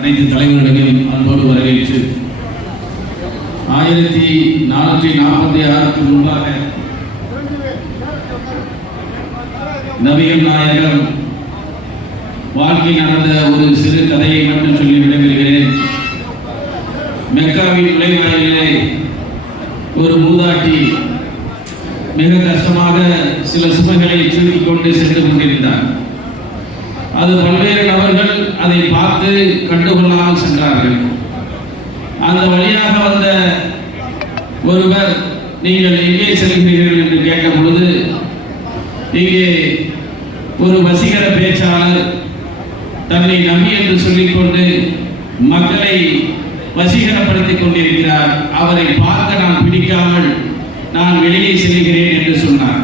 அனைத்து தலைவர்களையும் அன்போடு வரவேற்று ஆயிரத்தி நானூற்றி நாற்பத்தி ஆறுக்கு முன்பாக நபிகள் நாயகம் வாழ்க்கை நடந்த ஒரு சிறு கதையை மட்டும் சொல்லி விடைபெறுகிறேன். மெக்காவின் நுழைவாயிலே ஒரு மூதாட்டி மிக கஷ்டமாக சில சுமைகளை சுருக்கிக் கொண்டு சென்று கொண்டிருந்தார். அது பல்வேறு நபர்கள் அதை பார்த்து கண்டுகொள்ளாமல் அந்த வழியாக வந்த ஒருவர் நீங்கள் எங்கே செல்கிறீர்கள்? என்று கேட்ட பொழுது இங்கே ஒரு வசீகர பேச்சாளர் தன்னை நம்பி என்று சொல்லிக்கொண்டு மக்களை வசீகரப்படுத்திக் கொண்டிருக்கிறார். அவரை பார்க்க நான் பிடிக்காமல் நான் வெளியே செல்கிறேன் என்று சொன்னார்.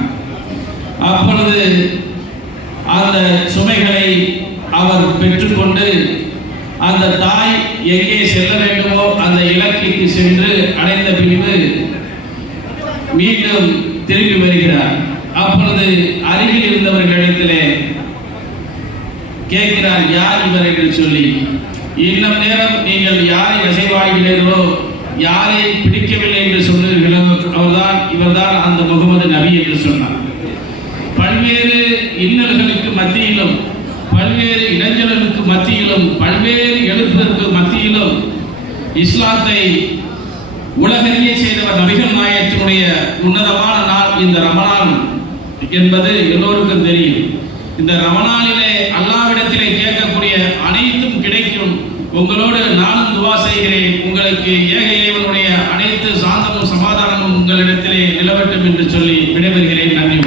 அப்பொழுது அந்த சுமைகளை அவர் பெற்றுக்கொண்டு அந்த தாய் எங்கே செல்ல வேண்டுமோ அந்த இலக்கிற்கு சென்று அடைந்த பின்பு மீண்டும் திரும்பி வருகிறார். அப்பொழுது அருகில் இருந்தவர்களிடத்திலே கேட்கிறார் யார் இவர்? என்று சொல்லி இன்னும் நேரம் நீங்கள் யாரை வசைவாடுகிறீர்களோ யாரை பிடிக்கவில்லை என்று சொன்னீர்களோ அவர்தான் இவர்தான் அந்த முகமது நபி என்று சொன்னார். பல்வேறு இன்னல்களுக்கு மத்தியிலும் பல்வேறு இளைஞர்களுக்கு மத்தியிலும் பல்வேறு எழுப்பிற்கு மத்தியிலும் இஸ்லாத்தை உலகறிய செய்தவர் நபிகள் நாயத்தினுடைய உன்னதமான நாள் இந்த ரமணான் என்பது எல்லோருக்கும் தெரியும். இந்த ரமணானிலே அல்லாவிடத்திலே கேட்கக்கூடிய அனைத்தும் கிடைக்கும். உங்களோடு நானும் துவா செய்கிறேன். உங்களுக்கு ஏக இறைவனுடைய அனைத்து சாந்தமும் சமாதானமும் உங்களிடத்திலே நிலவட்டும் என்று சொல்லி விடைபெறுகிறேன். நன்றி